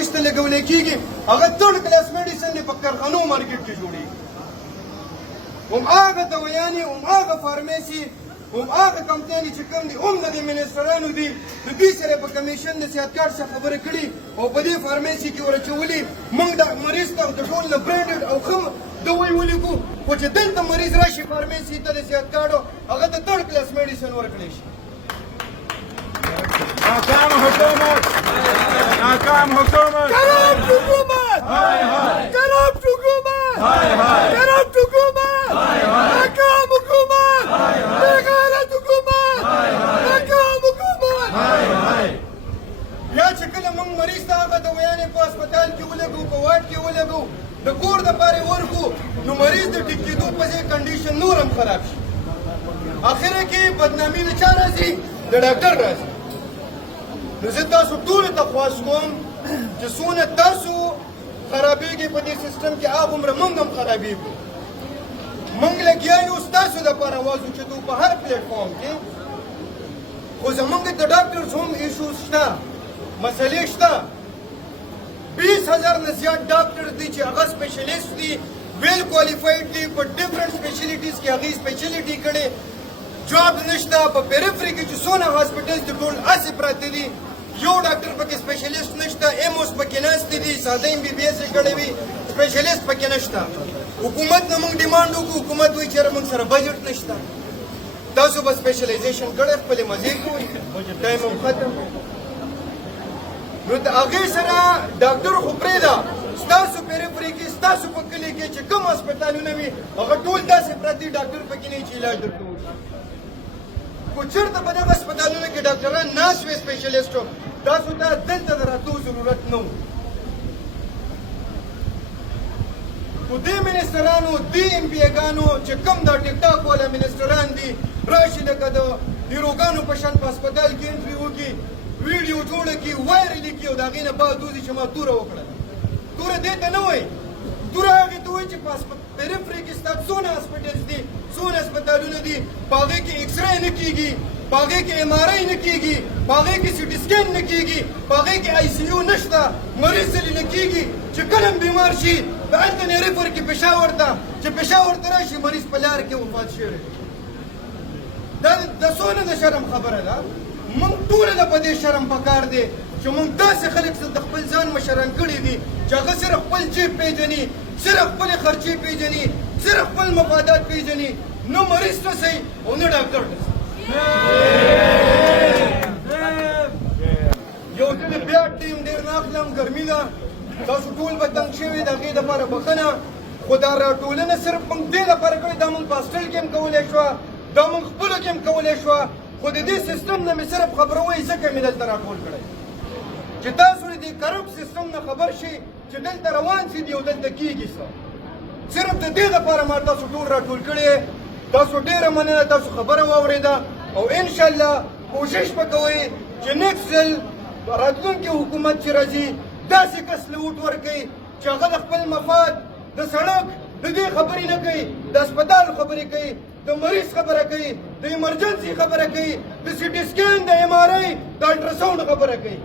مریض ته لګولې کېږي هغه تھرډ کلاس میډیسن دی په کارخانو مارکیټ کې جوړېږي هماغه دوایانې هماغه فارمیسي هماغه کمپنیانې چې کوم دي هم د دې منسټرانو دي د دوی سره په کمیشن د صحت کارت څخه خبرې کړي او په دې فارمیسي کې ورچولي موږ د مریض ته د ټول نه برانډډ او ښه دوی ولیکو خو چې دلته مریض راشي فارمیسي ته د صحت کارډ هغه د تھرډ کلاس میډیسن ورکړی شي ناکام حکومت ناکام حکومت کرپٹ حکومت کرپٹ حکومت کرپٹ حکومت ناکام حکومت بېغیرت حکومت ناکام حکومت یا چې کله موږ مریض ته هغه دوایانې په هسپتال کې ولګو په واټ کې ولګو د کور دپاره ورکو نو مریض د ټیک کېدو په ځای کنډیشن نور هم خراب شي اخره کې بدنامي د چا راځي د ډاکټر راځي نو زه تاسو ټولو ته خواست کوم چې څونه تاسو خرابېږئ په دې سیسټم کې هغومره موږ هم خرابېږو موږ لګیا یو ستاسو دپاره آواز اوچتو په هر پلیټفارم کې خو زموږ د ډاکټرز هم ایشوز شته مسلې شته 20,000 نه زیات ډاکټر دي چې هغه سپیشلیسټ دي ویل کوالیفاید دي په ډفرنټ سپیشلیټیز کې هغې سپیشلیټي کړې جاب نشته په پیریفري کې چې څونه هاسپټلز دي ټول هسې پراته دي یو ډاکټر پکې سپیشلیسټ نشته ایموس پکې ناستې دي ساده ایم بي بي ایس یې کړی وي سپیشلیسټ پکې نشته حکومت نه موږ ډیمانډ وکړو حکومت وایي چېرې موږ سره بجټ نشته تاسو به سپیشلایزیشن کړی خپلې مزې کوئ ټایم هم ختم نو د هغې سره ډاکټر خو پرېږده ستاسو پیریفري کې ستاسو په کلي کې چې کوم هسپتالونه وي هغه ټول داسې پراته ډاکټر پکې نه چې علاج درته وکړي خو چېرته په دغه هسپتالونو کې ډاکټران ناست وي سپیشلیسټو تاسو ته دلته د راتلو ضرورت نه و خو دې منسټرانو دې ایم پي ګانو چې کوم دا ټیک ټاک والا منسټران دي راشي لکه د هیروګانو په شان په هسپتال کې انټري وکړي ویډیو جوړه کړي وایرلي کړي او د هغې نه بعد وځي چې ما توره وکړه توره دې ته نه وایي توره هغې ته وایي چې په پیریفري کې ستا څونه هاسپټلز دي څونه هسپتالونه دي په هغې کې ایکس رې نه کېږي په هغې کې ایم آر آی نه کېږي په هغې کې سي ټي سکین نه کېږي په هغې کې آی سی یو نشته مریض ځلې نه کېږي چې کله هم بیمار شي د هلته نه ریفر کړي پېښور ته چې پېښور ته راشي مریض په لار کې وفات شوی دا د څونه د شرم خبره ده موږ ټوله له په دې شرم پکار دی چې موږ داسې خلک د خپل ځان مشران کړي دي چې هغه صرف خپل جیب پیژني صرف خپلې خرچې پیژني صرف خپل مفادات پیژني نه مریض رسوي او نه ډاکټر رسوي یو ځلې بیا ټیم ډېر نه اخلم ګرمي ده تاسو ټول به تنګ شوي د هغې دپاره بښنه خو دا راټولنه صرف موږ دې لپاره کړې دا موږ په هاسټل کې هم کولی شوه دا موږ خپلو کې هم کولی شوه خو د دې سیسټم نه مې صرف خبروئ ځکه مې دلته راټول کړی چې تاسو د دې کرپټ سیسټم نه خبر شئ چې دلته روان سي دي او دلته کېږي څه صرف د دې دپاره ما تاسو ټول راټول کړی تاسو ډېره مننه تاسو خبره واورېده او انشاءالله کوشش به کوئ چې نیکسټ ځل راتلونکي حکومت چې راځي داسې کس له ووټ ورکوي چې هغه د خپل مفاد د سړک د دې خبرې نه کوي د هسپتال خبرې کوي د مریض خبره کوي د ایمرجنسي خبره کوي د سی ټي سکین د ایم آر آی د الټراساؤنډ خبره کوي